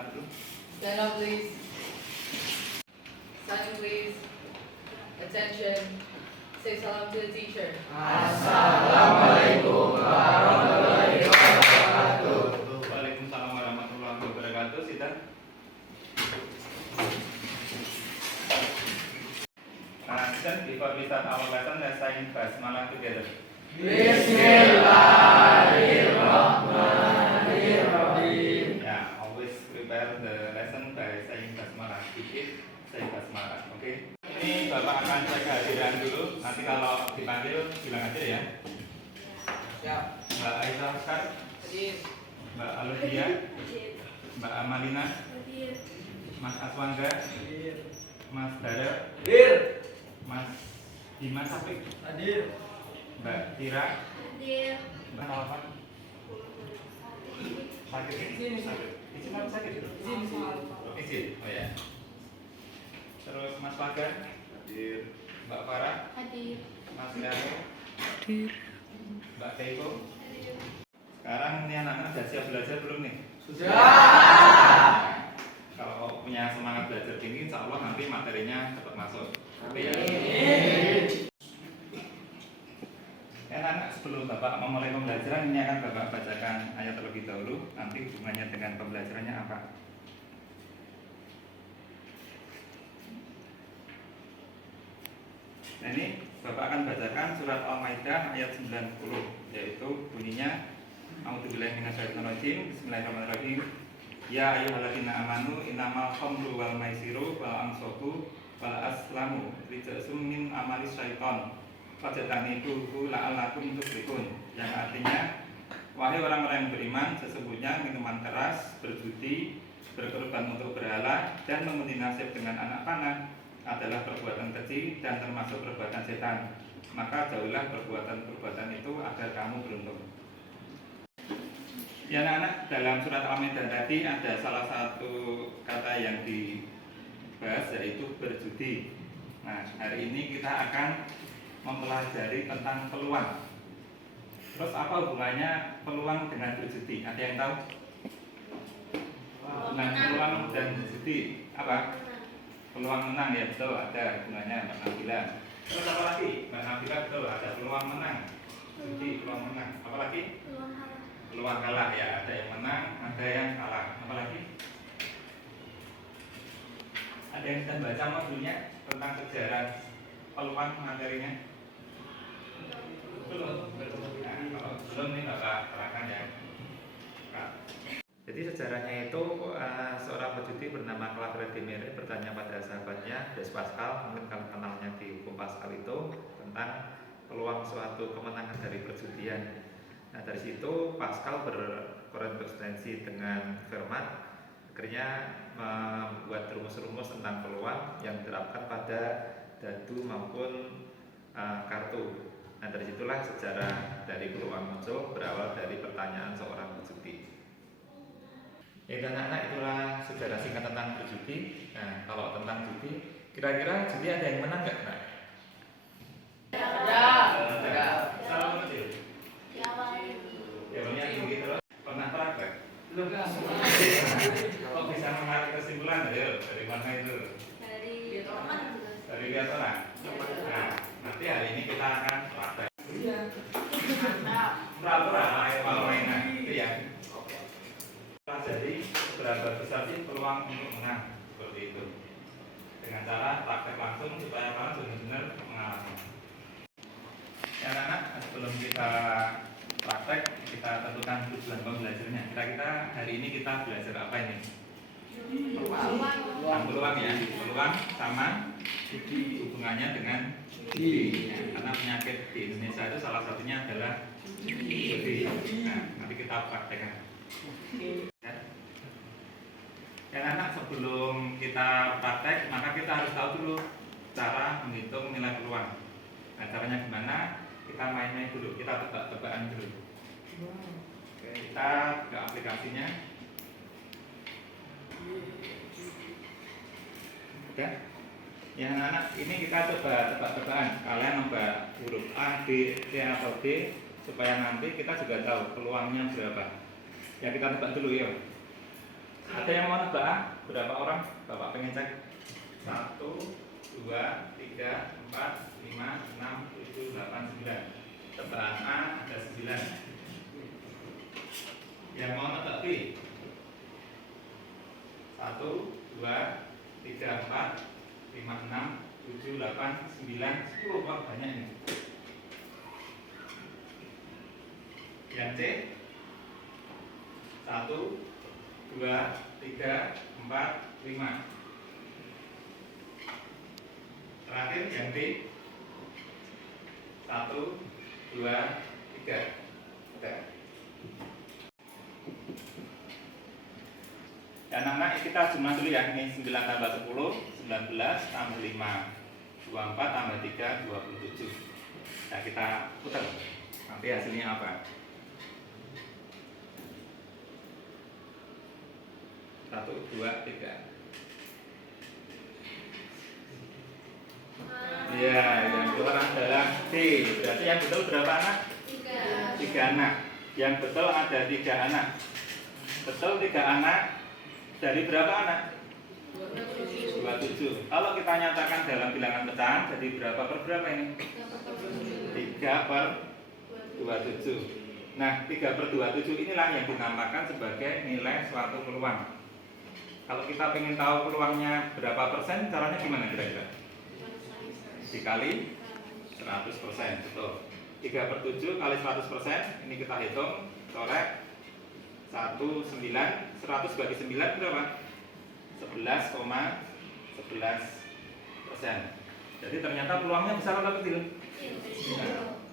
Stand dulu. Stand up, please. Stand, please. Attention. Say salam to the teacher. Assalamualaikum warahmatullahi wabarakatuh. Waalaikumsalam warahmatullahi wabarakatuh. Sidan. Sidan, before we start our lesson, let's say basmalah together. Bismillahirrahmanirrahim. Yeah, always prepare the lesson by saying basmalah. Dikit, say basmalah. Oke. Ini Bapak akan cek kehadiran dulu. Nanti kalau dipanggil bilang aja ya. Siap. Mbak Aisyah Oscar, Hadir. Mbak Aludia, Mbak Amalina, Mas Aswanda, Mas Dara, Hadir. Mas Dimas Apik, Hadir. Mbak Tira, Mbak Alvan. Sakit ini? Sakit. Izin apa sakit? Izin. Oh ya. Terus Mas Fagan, hadir. Mbak Farah, Hadir. Mas Leano, Mbak Keiko. Sekarang ini anak-anak sudah siap belajar belum nih? Sudah. Kalau punya semangat belajar tinggi, insya Allah nanti materinya cepat masuk. Oke ya. Anak-anak, sebelum Bapak memulai pembelajaran, ini akan Bapak bacakan ayat terlebih dahulu. Nanti hubungannya dengan pembelajarannya apa? Nah ini Bapak akan bacakan surat Al-Maidah ayat 90, yaitu bunyinya A'udzubillahi minasyaitonirrajim. Bismillahirrahmanirrahim. Ya ayyuhalladzina amanu innamal khamru wal maisiru wal ansabu wal aslamu rijsun min amalis syaiton fajtanibuhu la'allakum tuflihun. Yang artinya, wahai orang-orang yang beriman, sesungguhnya minuman keras, berjudi, berkorban untuk berhala, dan mengundi nasib dengan anak panah adalah perbuatan keji dan termasuk perbuatan setan. Maka jauhilah perbuatan-perbuatan itu agar kamu beruntung. Ya anak-anak, dalam surat Al-Maidah tadi ada salah satu kata yang dibahas, yaitu berjudi. Nah, hari ini kita akan mempelajari tentang peluang. Terus apa hubungannya peluang dengan berjudi? Ada yang tahu? Hubungan peluang dan berjudi apa? Peluang menang, ya betul, ada hubungannya Mbak Nabila. Terus apa lagi? Mbak Nabila, betul, ada peluang menang. Judi, peluang menang. Apa lagi? Peluang kalah, ya ada yang menang, ada yang kalah. Apa lagi? Ada yang sudah baca modulnya tentang sejarah peluang materinya? Belum. Nah, kalau belum nih Bapak terangkan ya. Nah, jadi sejarahnya itu seorang pejudi bernama Claver de Maire bertanya pada sahabatnya Blaise Pascal, mungkin kalau kenalnya di hukum Pascal itu, tentang peluang suatu kemenangan dari perjudian. Nah dari situ Pascal berkorespondensi dengan Fermat, akhirnya membuat rumus-rumus tentang peluang yang diterapkan pada dadu maupun kartu. Nah dari situlah sejarah dari peluang muncul, berawal dari pertanyaan seorang pejudi. Ya anak-anak, itulah sejarah singkat tentang berjudi. Nah kalau tentang judi, kira-kira judi ada yang menang nggak? Nah? Ada. Salam kecil. Jawabannya tinggi terus. Pernah praktek? Belum. Kok bisa menarik kesimpulan? Ayo, dari mana itu? Dari lihat orang. Nah, nanti hari ini kita akan praktek. Pura-pura kalau mainan, itu ya. Jadi seberapa besar sih peluang untuk menang seperti itu? Dengan cara praktek langsung supaya kalian benar-benar mengalami. Ya anak-anak, sebelum kita praktek, kita tentukan tujuan pembelajarannya. Kira-kira hari ini kita belajar apa ini? Tentang peluang ya, peluang sama hubungannya dengan judi. Ya, karena penyakit di Indonesia itu salah satunya adalah judi. Nah, nanti kita praktekkan. Ya anak, sebelum kita praktek, maka kita harus tahu dulu cara menghitung nilai peluang. Nah, caranya gimana? Kita main-main dulu, kita tebak-tebakan dulu. Oke, kita ke aplikasinya. Udah? Ya anak-anak, ini kita coba tebak-tebakan. Kalian nombor huruf A, B, C atau D, supaya nanti kita juga tahu peluangnya berapa. Ya kita tebak dulu ya. Ada ada yang mau nebak? Berapa orang? Bapak pengen cek. 1, 2, 3, 4, 5, 6, 7, 8, 9. Tebakan A ada 9. Yang mau nebak B? 1, 2, 3, 4, 5, 6, 7, 8, 9, 10. Wah, banyak ini. Yang C? 1, 2, 3, 4, 5. Terakhir yang D? 1, 2, 3. Oke. Ya, anak-anak kita jumlah dulu ya. Ini 9 tambah 10, 19 tambah 5, 24 tambah 3, 27. Nah, kita putar. Nanti hasilnya apa? 1, 2, 3. Iya, yang keluar adalah D. Berarti yang betul berapa anak? 3 anak. Yang betul ada 3 anak. Betul 3 anak. Dari berapa anak? 27. Kalau kita nyatakan dalam bilangan pecahan, jadi berapa per berapa ini? 3 per 27. Nah, 3 per 27 inilah yang dinamakan sebagai nilai suatu peluang. Kalau kita ingin tahu peluangnya berapa persen, caranya gimana kira-kira? Dikali 100%, betul. 3 per 7 kali 100%, ini kita hitung, colek 19, 100 bagi 9 berapa? 11,11%. Jadi ternyata peluangnya besar atau kecil?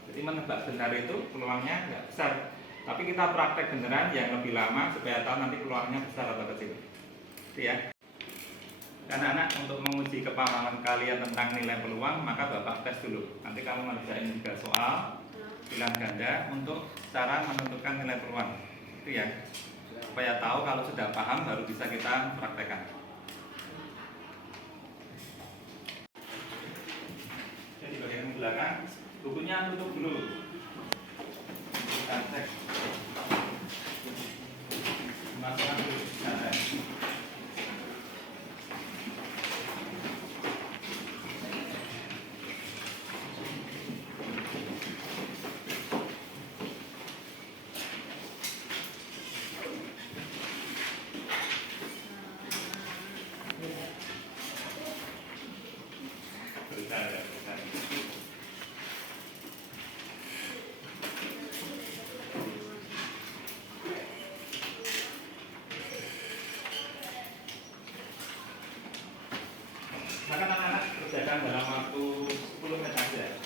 Jadi menebak benar itu peluangnya nggak besar. Tapi kita praktek beneran yang lebih lama supaya tahu nanti peluangnya besar atau kecil. Itu ya. Anak-anak, untuk menguji kepahaman kalian tentang nilai peluang, maka Bapak tes dulu. Nanti kamu ngerjain juga soal bilang ganda untuk cara menentukan nilai peluang. Itu ya. Supaya tahu kalau sudah paham baru bisa kita praktekkan. Jadi bagian belakang, bukunya tutup dulu. Kita cek. Masukkan dulu. Nah, maka anak-anak kerjakan dalam waktu 10 menit saja.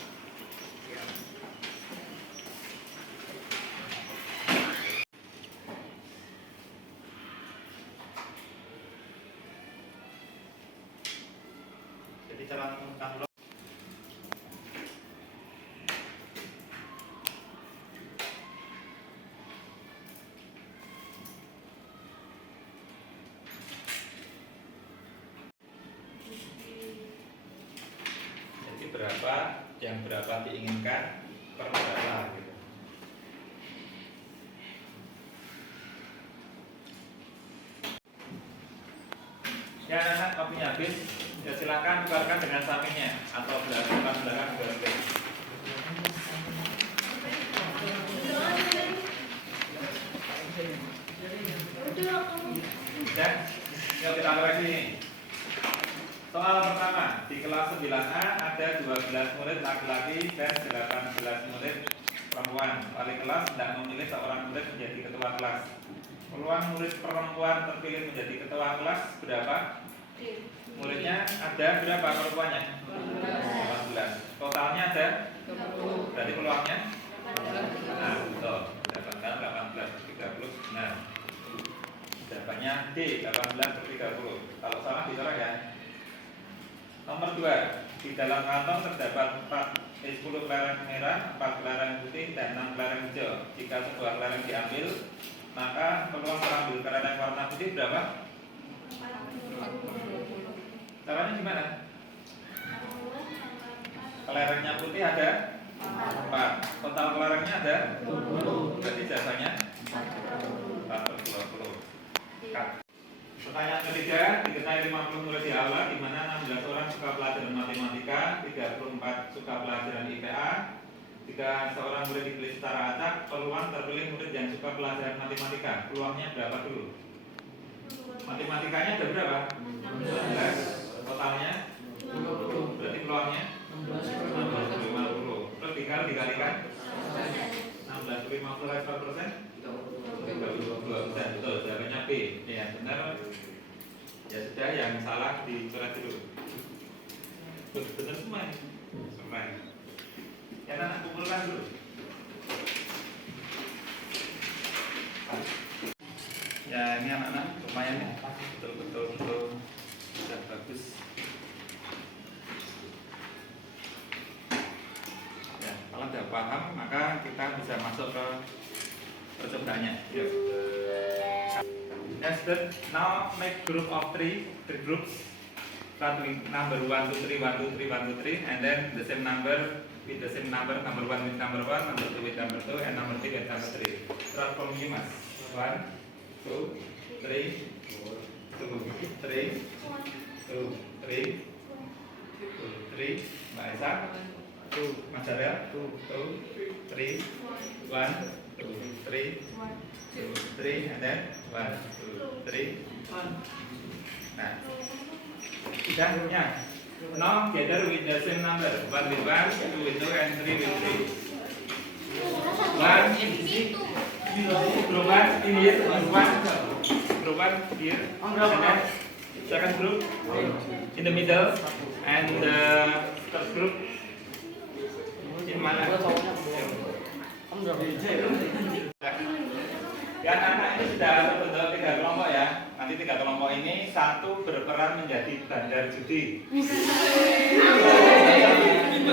Jadi cara menentukan peluang. Berapa yang berapa diinginkan per berapa gitu. Ya anak-anak, kopinya habis. Ya silakan tukarkan dengan sampingnya atau belakang juga. Ya, yuk kita koreksi. Soal pertama, di kelas 9A ada 12 murid laki-laki dan 18 murid perempuan. Wali kelas tidak memilih seorang murid menjadi ketua kelas. Peluang murid perempuan terpilih menjadi ketua kelas berapa? Muridnya ada berapa perempuannya? 18. Totalnya ada? Berarti peluangnya? Nah, betul. 18, 30. Nah, jawabannya D, 18 per 30. Kalau salah dicoret ya. Nomor 2, di dalam kantong terdapat 10 kelereng merah, 4 kelereng putih, dan 6 kelereng hijau. Jika sebuah kelereng diambil, maka peluang mengambil kelereng warna putih berapa? Caranya gimana? Kelerengnya putih ada 4, total kelerengnya ada 20. Berarti jawabannya 4 per 20. Pertanyaan ketiga, diketahui 50 murid di aula, di mana 16 orang suka pelajaran matematika, 34 suka pelajaran IPA. Jika seorang murid dipilih secara acak, peluang terpilih murid yang suka pelajaran matematika. Peluangnya berapa dulu? Matematikanya ada berapa? 16. Totalnya? 20. Berarti peluangnya? 50. Terus dikalikan? 16 kali 50 kali 100%? 32%. Betul, jawabannya B. Ya, benar. Ya sudah, yang salah dicoret dulu. Benar semua ini. Semua. Ya, anak kumpulkan dulu. Ya, ini anak-anak lumayan ya. Betul. Sudah bagus. Ya, kalau sudah paham, maka kita bisa masuk ke percobaannya. Yuk. Next step, now make group of three groups. Start with number 1, 2, 3, 1, 2, 3, 1, 2, 3, and then the same number with the same number 1 with number 1, number 2 with number 2, and number 3 with number 3. Start from you, Mas. 1, 2, 3, 2, 3, 2, 3, 2, 3. Mbak Esa, 2, Mas Ariel, 2, 3, 1, 2, 3, 2, 3, and then 1, 2, 3. Nah, sudah ya. Now gather with the same number. 1 with 1, 2 with 2, and 3 with 3. 1 group 1 in here, group 1 here, and then second group in the middle, and the third group in mana? Ya, anak-anak ini sudah terbentuk 3 kelompok ya. Nanti 3 kelompok ini satu berperan menjadi bandar judi.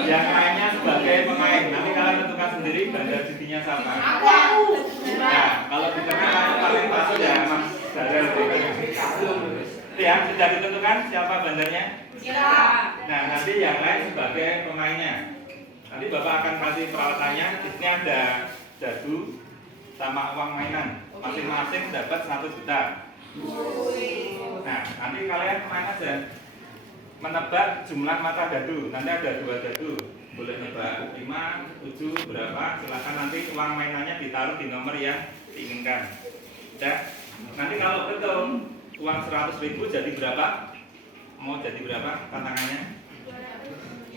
Yang lainnya sebagai pemain. Nanti kalian tentukan sendiri bandar judinya siapa. Nah, kalau di tengah paling masuk ya Mas Darel. Ya, sudah ditentukan siapa bandarnya? Nah, nanti yang lain sebagai pemainnya. Nanti Bapak akan kasih peralatannya. Di sini ada dadu sama uang mainan. Masing-masing dapat 1 juta. Nah, nanti kalian main aja. Menebak jumlah mata dadu. Nanti ada 2 dadu. Boleh nebak 5, 7, berapa? Silakan nanti uang mainannya ditaruh di nomor yang diinginkan. Ya. Nanti kalau betul uang 100.000 jadi berapa? Mau jadi berapa tantangannya?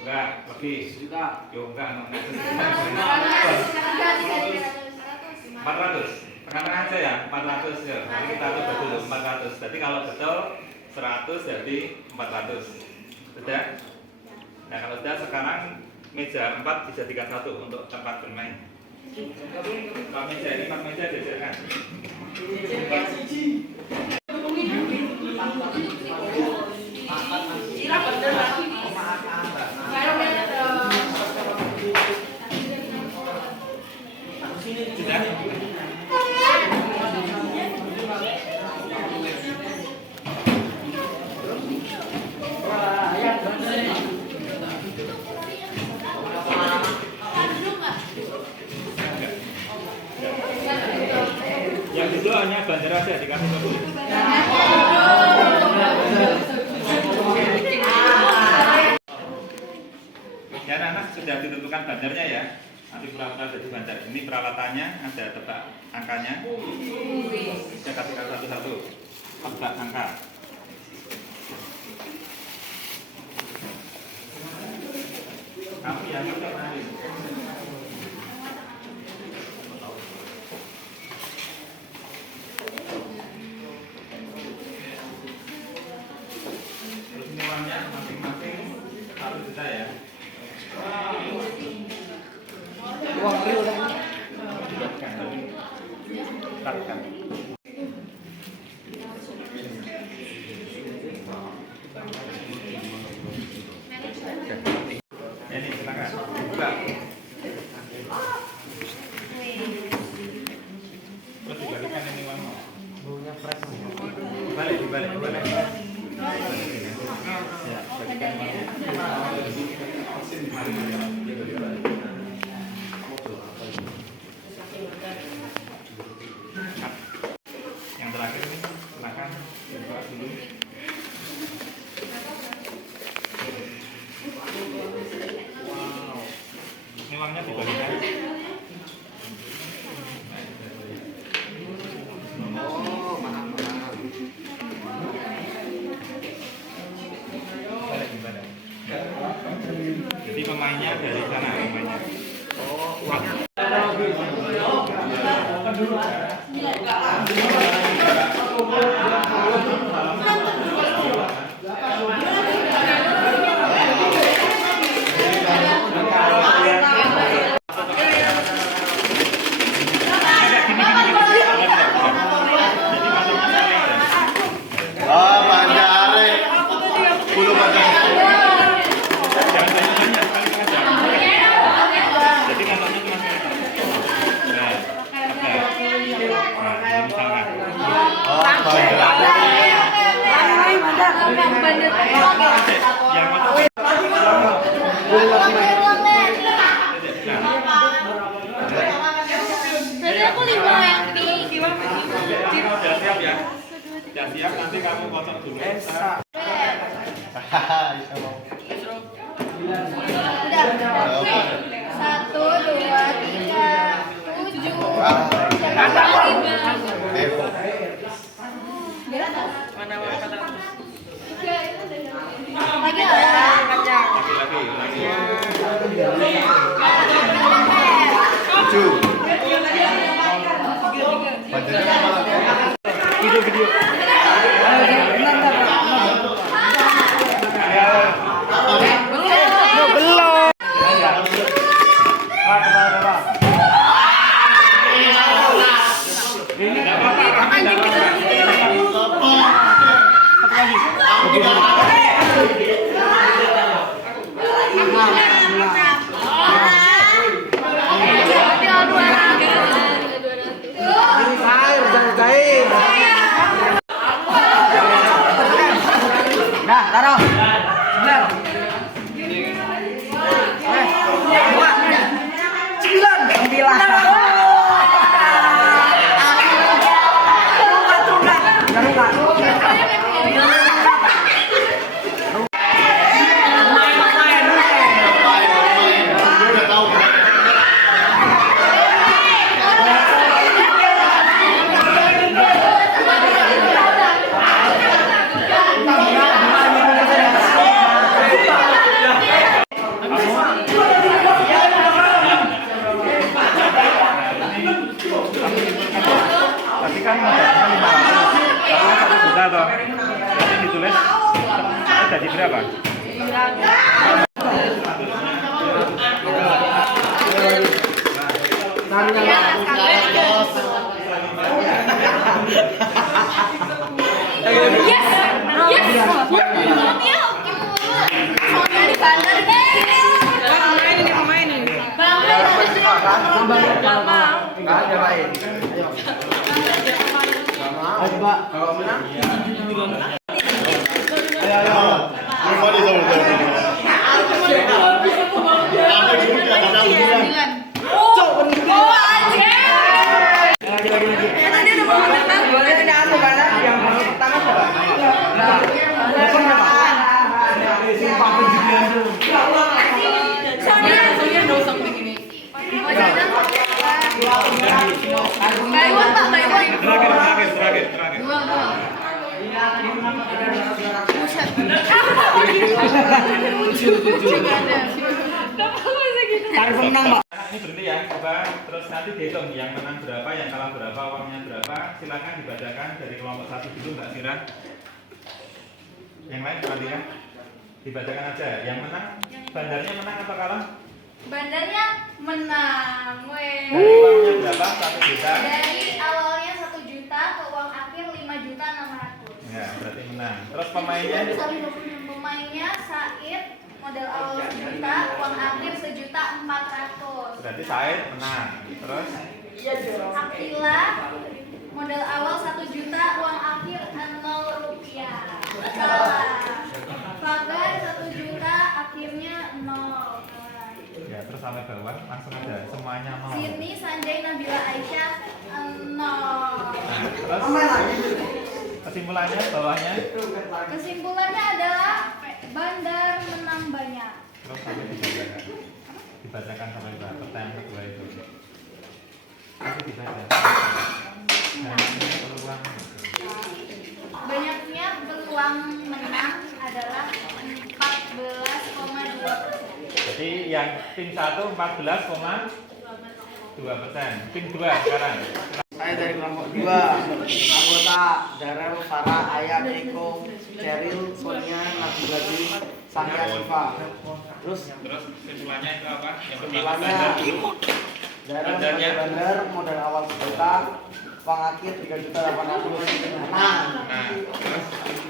Enggak, lebih. Yo, enggak. 400. Tengah-tengah aja ya, 400 ya. Nanti kita coba dulu 400. Jadi kalau betul 100 jadi 400. Sudah? Nah, kalau sudah sekarang meja 4 dijadikan 1 untuk tempat bermain. Kalau meja ini 4 meja jajarkan. Yang dulu hanya bandar aja dikasih ke dulu. Ya anak sudah ditentukan bandarnya ya. Nanti pura-pura jadi bandar. Ini peralatannya ada tebak angkanya. Saya kasihkan satu-satu. Tebak angka. Kamu yang udah nanti. Terus ini uangnya masing-masing 1 juta ya. Uang real kan? Tarkan. Ini silakan. Buka. Terus dibalikan ini uangnya. Baunya fresh. Dibalik. Ya, balikan uangnya. dulu. Ini uangnya dibalikan. Oh, mahal. Jadi pemainnya dari sana pemainnya. Oh, uangnya. Oh, bandare. Puluh bandare. Jadi masuknya cuma nah, Oh, bandare. yang masuk Berarti aku 5 yang di udah siap ya? Udah siap, nanti kamu kocok dulu. Hahaha, bisa mau. udah. 1, 2, 3, 7. Devo. Lagi lah. Lagi. Tujuh. Bandarnya malah. Video. Belum. Nah, taruh. Benar. 1 juta toh. Jadi ditulis jadi berapa? Kalau menang, Ayo. Lupa di sana. Ada juga ada ujian. Terakhir. tarik menang, Mbak. Ini berhenti ya, coba terus nanti dihitung yang menang berapa, yang kalah berapa, uangnya berapa. Silakan dibacakan dari kelompok 1 dulu, Mbak Sira. Yang lain perhatikan, dibacakan aja. Yang menang, bandarnya menang atau kalah? Bandarnya menang. Dari uangnya berapa? 1 juta. Dari awalnya 1 juta ke uang akhir 5.600.000. Ya, berarti menang. Terus pemainnya? Pemainnya Said, modal awal 1 juta, uang akhir 1.400.000. Berarti Said menang. Terus? Akila, modal awal 1 juta, uang akhir 0 rupiah. Salah. Fagar 1 juta, akhirnya 0. Ya, terus sampai bawah langsung aja semuanya mau. Sirni, Sanjay, Nabila, Aisyah 0. Nah, terus Kesimpulannya bawahnya. Kesimpulannya adalah Bandar menang banyak. Terus sampai dibacakan sampai pertanyaan kedua itu. Tapi dibaca. Nah, peluang. Banyaknya peluang menang adalah 14,2%. Jadi yang tim 1 14,2%. Tim 2 sekarang. Saya dari kelompok 2. Anggota Darel, Farah, Ayat, Eko, Cheryl, Sonia, Nabila, Sania, Siva. Terus Kesimpulannya itu apa? Yang kesimpulannya Darel bandar modal awal 1 juta, uang akhir 3.800.000 menang. Nah, terus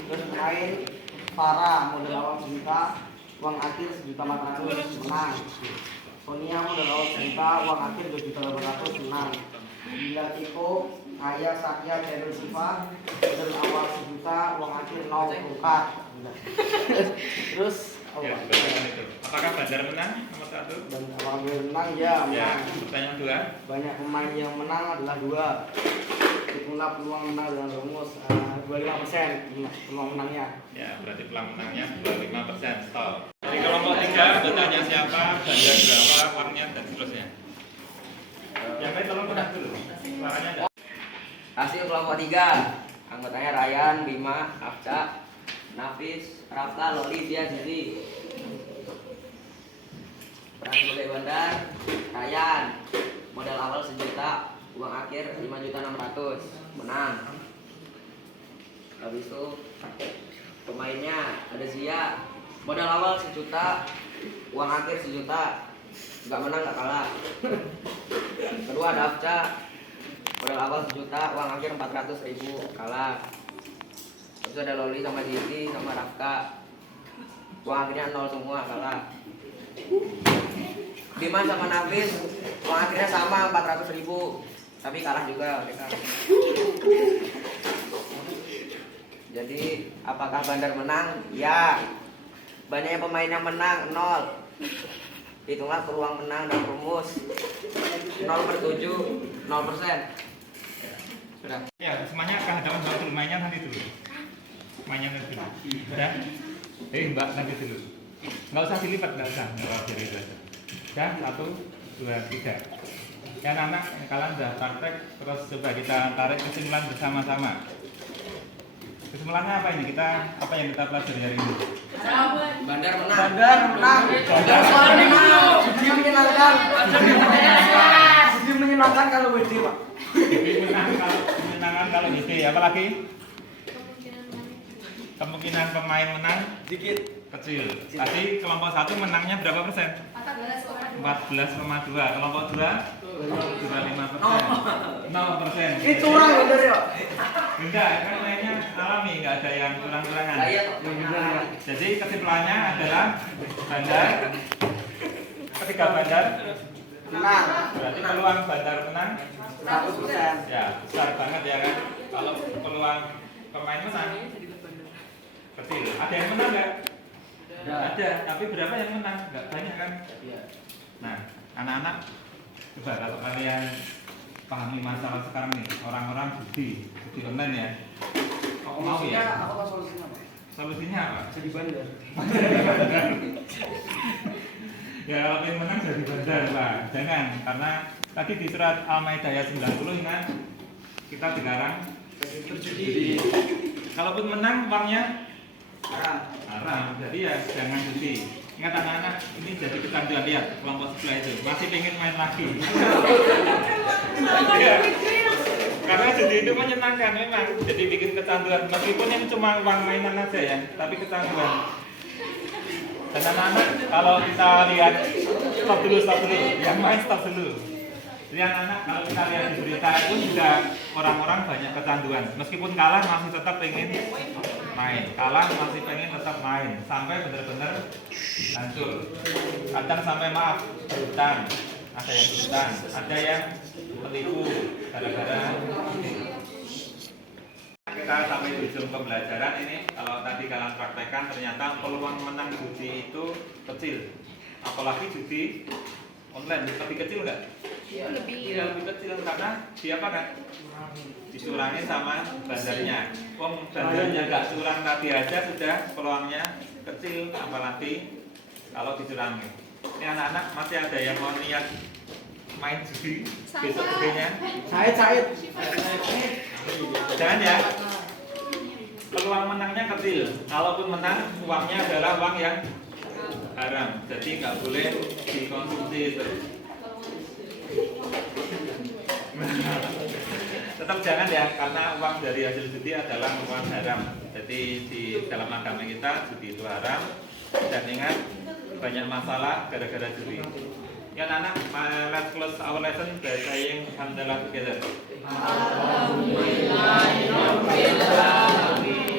Terus main Farah modal awal 1 juta, uang akhir 1.400.000 menang. Sonia modal awal 1 juta, uang akhir 2.800.000 menang. Bila Eko, Ayah, Satya, Cheryl, Siva modal awal 1 juta, uang akhir 0 rukat. Terus ya, bagaimana itu? Apakah Bandar menang nomor 1? dan awal menang ya Ya, menang. pertanyaan 2. Banyak pemain yang menang adalah 2. Hitunglah peluang menang dengan rumus 25% peluang menangnya. Ya, berarti peluang menangnya 25%. Stop. Dari kelompok 3 bertanya siapa, Bandar berapa, uangnya dan seterusnya. Yang lain tolong menang dulu. Suaranya ada. Hasil kelompok 3, anggotanya Ryan, Bima, Afca, Nafis, Rafta, Loli, Dia, Zizi. Peran sebagai bandar, Ryan, modal awal 1 juta, uang akhir 5.600.000, menang. Habis itu pemainnya ada Zia, modal awal 1 juta, uang akhir 1 juta, nggak menang nggak kalah. Kedua ada Afca, modal awal 1 juta, uang akhir 400.000, kalah. Terus ada Loli sama Zizi sama Rafka, uang akhirnya 0 semua, kalah. Bima sama Nafis, uang akhirnya sama 400.000, tapi kalah juga mereka. Jadi apakah Bandar menang? Ya. Banyaknya pemain yang menang 0. Hitunglah peluang menang dan rumus 0/7, 0%. Sudah. Ya, semuanya kehadapan Mbak dulu, mainnya nanti dulu. Mainnya nanti dulu. Ya. Mbak nanti dulu. Nggak usah dilipat, nggak usah. Nggak usah dilipat. Ya, 1, 2, 3. Ya, anak-anak, kalian sudah praktek, terus coba kita tarik kesimpulan bersama-sama. Kesimpulannya apa ini? Apa yang kita pelajari hari ini? Bandar menang. Bandar menang. Bandar menang. Dia menyenangkan. Dia menyenangkan kalau WD, Pak. Menang kalau gitu. Apalagi? Kemungkinan pemain menang Dikit. kecil. Tadi kelompok 1 menangnya berapa persen? 14,2. Kelompok 2 25%. 0%. Itu orang bener ya. Enggak, kan mainnya alami, enggak ada yang kurang-kurangan. Nah, iya toh. Jadi kesimpulannya adalah Bandar ketika Bandar Menang. berarti peluang Bandar menang 100%. ya besar banget ya kan. Kalau peluang pemain menang kecil. Ada yang menang enggak? Ada, tapi berapa yang menang? Enggak banyak kan? Nah, anak-anak coba kalau kalian pahami masalah sekarang nih, orang-orang judi online ya. Mau ya? Apa solusinya, Pak? Solusinya apa? Jadi bandar. Ya kalau pengen menang jadi bandar Pak. Jangan, karena tadi di surat Al-Maidah ayat 90 ingat kita dilarang berjudi. Kalaupun menang uangnya haram. Jadi ya jangan judi. Ingat anak-anak, ini jadi kecanduan, lihat kelompok sebelah itu masih pengen main lagi. Ya. Karena judi itu menyenangkan memang, jadi bikin kecanduan meskipun yang cuma uang mainan aja ya, tapi kecanduan. Dan anak-anak kalau kita lihat stop dulu, yang main stop dulu. Jadi anak-anak kalau kita lihat di berita itu juga orang-orang banyak kecanduan, meskipun kalah masih tetap pengen main, kalah masih pengen tetap main, sampai benar-benar hancur. Kadang sampai maaf berhutang, ada yang berhutang, ada yang menipu gara-gara kita sampai di ujung pembelajaran ini. Kalau tadi kalian praktekkan ternyata peluang menang judi itu kecil, apalagi judi online. Lebih kecil nggak? Tidak lebih kecil karena siapa kan? Dicurangi sama bandarnya. Bandarnya nggak curang tadi aja sudah peluangnya kecil, apalagi kalau dicurangi. Ini anak-anak masih ada yang mau niat main judi besok gedenya? Said. Jangan ya. Peluang menangnya kecil. Kalaupun menang, uangnya adalah uang yang haram. Jadi nggak boleh dikonsumsi itu. Tetap jangan ya, karena uang dari hasil judi adalah uang haram. Jadi di dalam agama kita judi itu haram. Dan ingat, banyak masalah gara-gara judi. Ya anak, let's close our lesson by saying Alhamdulillah together. Alhamdulillah.